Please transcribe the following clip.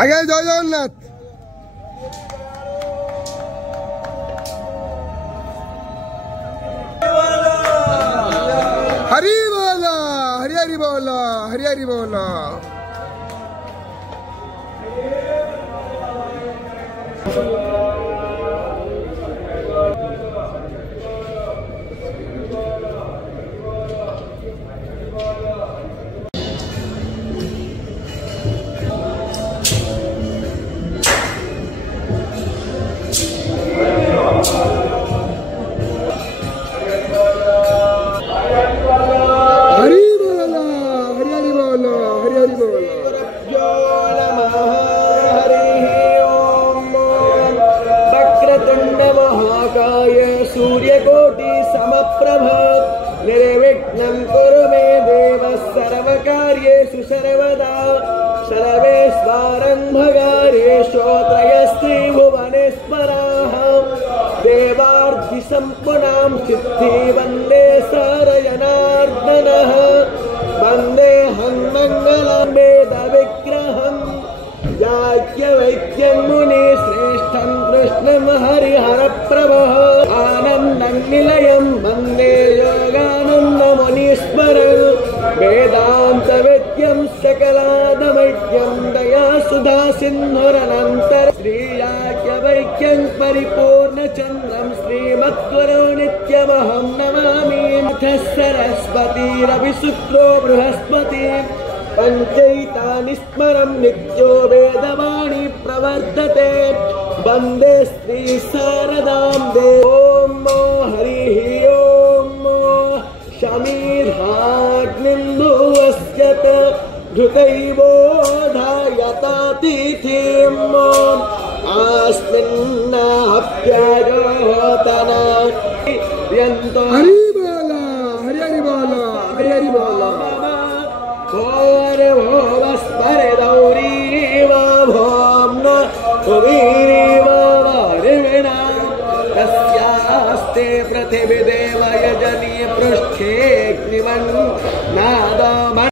आगे जय जगन्नाथ। हरि बोला, हरि हरि बोला, हरि हरि बोला। सूर्यकोटि समप्रभ निर्विघ्नं कुरु मे देव सर्वकार्येषु सर्वदा सर्वेष्वारम्भकार्येषु त्रयस्त्रिभुवनेश्वराः देवार्थिसम्पूर्णां सिद्धि वन्दे सरजनार्दनः वन्देऽहं मङ्गलं वेदविग्रहम् याज्ञवल्क्यं मुनिश्रेष्ठं कृष्णं हरिहरप्रभः आनन्दं निलयं वन्दे योगानन्दमुनीश्वरं वेदान्तवेद्यं सकलादमैक्यं दयासुधा सिन्धुरनन्तर श्रीयाज्ञवल्क्यं परिपूर्णचन्द्रं श्रीमद्गुरो नित्यमहं नमामि अथ सरस्वती रविशुक्रो बृहस्पति पंचैतानि स्मरं नित्यो वेदवाणी प्रवर्तते वन्दे श्री शारदां देवी। हरिः ओम शमीर्हाग्निन्दुवस्यत धृतैवोधायतातिथिम् आस्मिन्नाप्यायोतना यन्तो हरि बोला, हरि हरि बोला, हरि हरि बोला। भोवस्मरदौरीवा भोम्ना भुवीरीवा वारिणा तस्यास्ते पृथिवीदेव यजनीय पृष्ठेऽग्निवन् नादम।